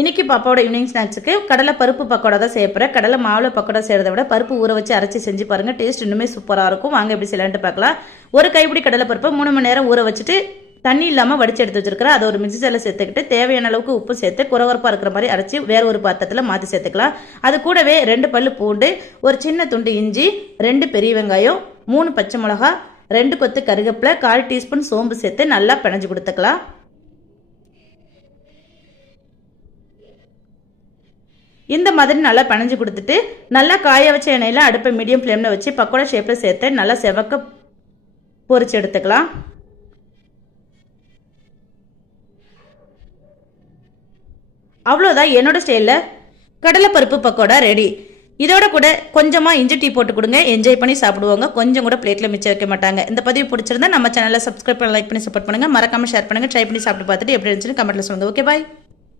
இன்றைக்கி பாப்பாவோட ஈவினிங் ஸ்நாக்ஸுக்கு கடலை பருப்பு பக்கோடா தான் செய்ய போகிறேன். கடலை மாவில் பக்கோடா செய்கிறத விட பருப்பு ஊற வச்சு அரைச்சி செஞ்சு பாருங்கள். டேஸ்ட் இன்னுமே சூப்பராக இருக்கும். வாங்க எப்படி செய்யலான்ட்டு பார்க்கலாம். ஒரு கைப்பிடி கடலை பருப்பை 3 மணி நேரம் ஊற வச்சுட்டு தண்ணி இல்லாமல் வடிச்சு எடுத்து வச்சிருக்கிறேன். அதை ஒரு மிக்ஸி ஜாரில் சேர்த்துக்கிட்டு தேவையான அளவுக்கு உப்பு சேர்த்து குறவரப்பாக இருக்கிற மாதிரி அரைச்சி வேற ஒரு பாத்திரத்தில் மாற்றி சேர்த்துக்கலாம். அது கூடவே 2 பல்லு பூண்டு, ஒரு சின்ன துண்டு இஞ்சி, 2 பெரிய வெங்காயம், 3 பச்சை மிளகா, 2 கொத்து கருவேப்பிலை, 1/4 டீஸ்பூன் சோம்பு சேர்த்து நல்லா பிணைஞ்சு கொடுத்துக்கலாம். இந்த மாதிரி நல்லா பிணைஞ்சு கொடுத்துட்டு நல்லா காய வச்ச எண்ணெயில் அடுப்பை மீடியம் ஃப்ளேமில் வச்சு பக்கோடா ஷேப்பில் சேர்த்து நல்லா செவக்க பொரிச்சு எடுத்துக்கலாம். அவ்வளோதான், என்னோட ஸ்டைலில் கடலைப்பருப்பு பக்கோடா ரெடி. இதோட கூட கொஞ்சமாக இஞ்சி டீ போட்டு கொடுங்க, என்ஜாய் பண்ணி சாப்பிடுவாங்க. கொஞ்சம் கூட பிளேட்டில் மிச்சம் வைக்க மாட்டாங்க. இந்த பதிவு பிடிச்சிருந்தா நம்ம சேனலை சப்ஸ்கிரைப் பண்ணி லைக் பண்ணி சப்போர்ட் பண்ணுங்கள். மறக்காமல் ஷேர் பண்ணுங்கள். ட்ரை பண்ணி சாப்பிட்டு பார்த்துட்டு எப்படி இருந்துச்சுன்னு கமெண்ட்டில் சொல்லுங்கள். ஓகே, பாய்.